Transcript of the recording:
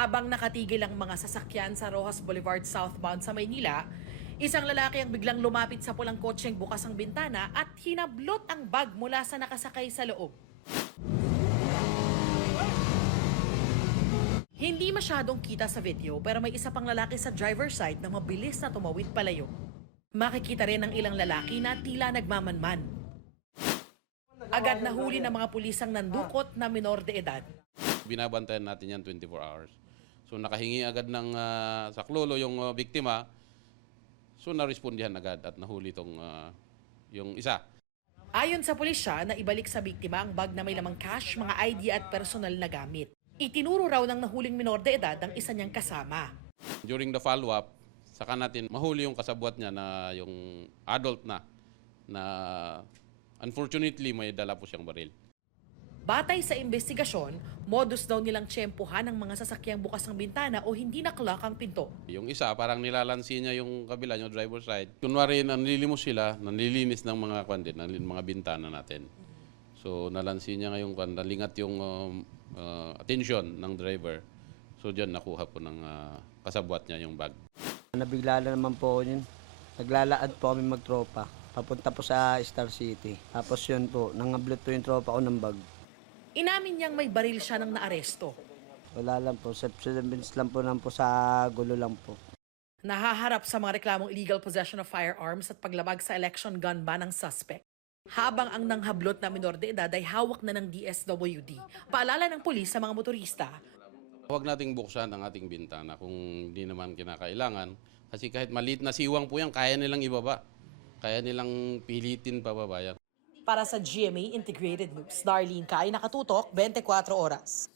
Habang nakatigil ang mga sasakyan sa Rojas Boulevard southbound sa Maynila, isang lalaki ang biglang lumapit sa pulang kotseng bukas ang bintana at hinablot ang bag mula sa nakasakay sa loob. Hindi masyadong kita sa video pero may isa pang lalaki sa driver's side na mabilis na tumawid palayo. Makikita rin ang ilang lalaki na tila nagmamanman. Agad nahuli ng mga pulis ang nandukot na minor de edad. Binabantayan natin yan 24 hours. So nakahingi agad ng saklolo yung biktima. So narespondihan agad at nahuli itong yung isa. Ayon sa pulisya na ibalik sa biktima ang bag na may lamang cash, mga ID at personal na gamit. Itinuro raw ng nahuling minor de edad ang isa niyang kasama. During the follow-up, saka natin mahuli yung kasabwat niya na yung adult na unfortunately may dala po siyang baril. Batay sa investigasyon, modus daw nilang tsempuhan ang mga sasakyang bukas ng bintana o hindi naklock ang pinto. Yung isa, parang nilalansi niya yung kabila, yung driver's side. Kunwari, nanlilimos sila, nanlilinis ng mga kwandin, ng mga bintana natin. So, nalansi niya ngayong nalingat yung attention ng driver. So, diyan nakuha po ng kasabwat niya yung bag. Nabigla na naman po yun. Naglalaad po kami magtropa. Papunta po sa Star City. Tapos yun po, nangablot po yung tropa ko ng bag. Inamin niyang may baril siya nang naaresto. Wala lang po, self-defense lang po sa gulo lang po. Nahaharap sa mga reklamong illegal possession of firearms at paglabag sa election gun ban ng suspect. Habang ang nanghablot na minor de edad ay hawak na ng DSWD. Paalala ng pulis sa mga motorista. Huwag nating buksan ang ating bintana kung hindi naman kinakailangan. Kasi kahit maliit na siwang po yan, kaya nilang ibaba. Kaya nilang pilitin pababa yan. Para sa GMA Integrated News, Darlene Kai, nakatutok 24 oras.